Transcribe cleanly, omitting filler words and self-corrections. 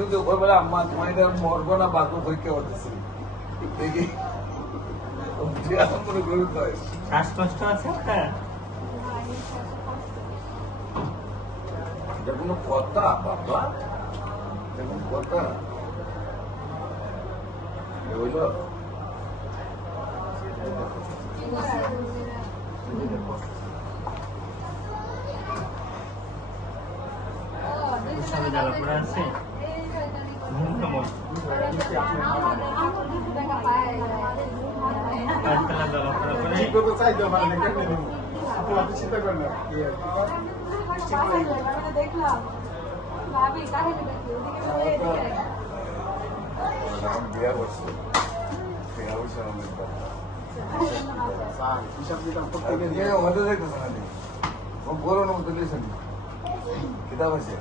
শুধু ওই বলে আম্মা তোমার মরবো না বাকু পরীক্ষা করতেছি দেখি শ্বাসকষ্ট আছে আপনার? এটা কোনো কথা বাবা, এটা কোনো কথা হইল? সবাই জ্বালাপোড়া আছে? জ্বালাপোড়া করে বিয়া করছে আমাদের দেখতেছে না বলো না মতো কিতাব আছে